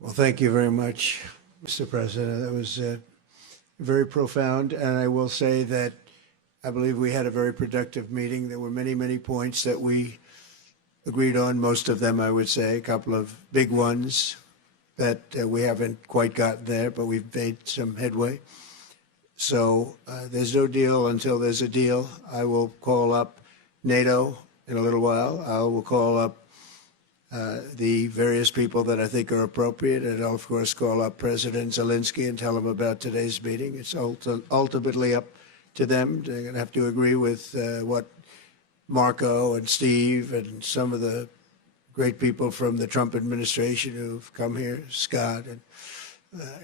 Well, thank you very much, Mr. President. That was very profound. And I will say that I believe we had a very productive meeting. There were many, many points that we agreed on, most of them, I would say, a couple of big ones that we haven't quite gotten there, but we've made some headway. So there's no deal until there's a deal. I will call up NATO in a little while. I will call up the various people that I think are appropriate, and I'll, of course, call up President Zelensky and tell him about today's meeting. It's ultimately up to them. They're going to have to agree with what Marco and Steve and some of the great people from the Trump administration who've come here, Scott and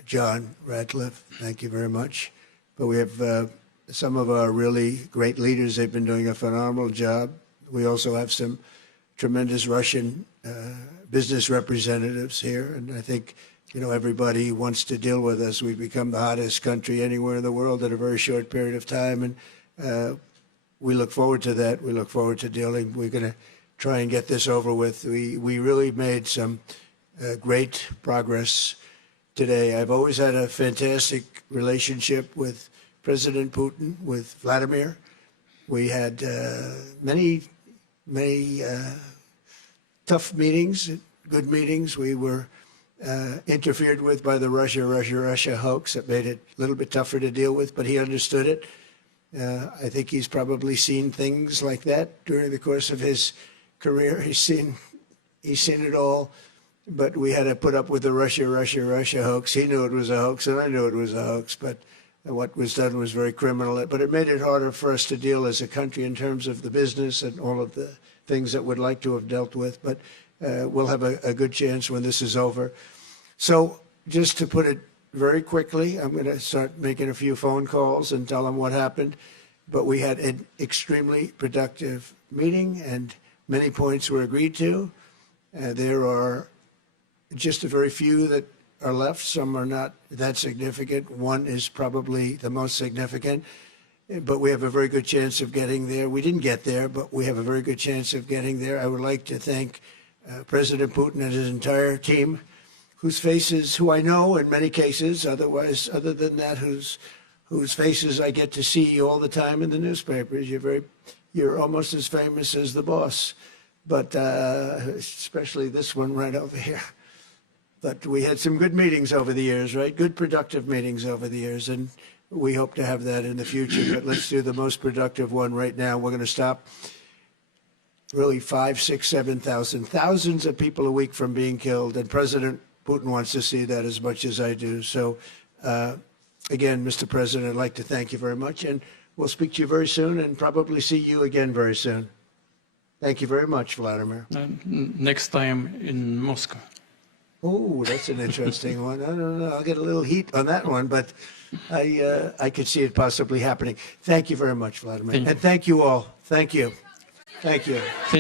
John Ratcliffe, thank you very much. But we have some of our really great leaders. They've been doing a phenomenal job. We also have some tremendous Russian business representatives here, and I think, you know, everybody wants to deal with us. We've become the hottest country anywhere in the world in a very short period of time, and we look forward to that. We look forward to dealing. We're going to try and get this over with. We really made some great progress today. I've always had a fantastic relationship with President Putin, with Vladimir. We had many tough meetings, good meetings. We were interfered with by the Russia hoax that made it a little bit tougher to deal with, but he understood it. I think he's probably seen things like that during the course of his career. He's seen it all, but we had to put up with the Russia hoax. He knew it was a hoax, and I knew it was a hoax, but what was done was very criminal. But it made it harder for us to deal as a country in terms of the business and all of the things that we'd like to have dealt with. But we'll have a good chance when this is over. So just to put it very quickly, I'm going to start making a few phone calls and tell them what happened. But we had an extremely productive meeting, and many points were agreed to. There are just a very few that are left. Some are not that significant. One is probably the most significant, but we have a very good chance of getting there. We didn't get there, but we have a very good chance of getting there. I would like to thank President Putin and his entire team, whose faces, who I know in many cases, other than that, whose faces I get to see all the time in the newspapers. You're almost as famous as the boss, but especially this one right over here. But we had some good meetings over the years, right? Good, productive meetings over the years, and we hope to have that in the future. But let's do the most productive one right now. We're going to stop really 5, 6, 7,000, thousands of people a week from being killed, and President Putin wants to see that as much as I do. So, again, Mr. President, I'd like to thank you very much, and we'll speak to you very soon and probably see you again very soon. Thank you very much, Vladimir. Next time in Moscow. Oh, that's an interesting one. I don't know. I'll get a little heat on that one, but I could see it possibly happening. Thank you very much, Vladimir. And thank you all. Thank you. Thank you.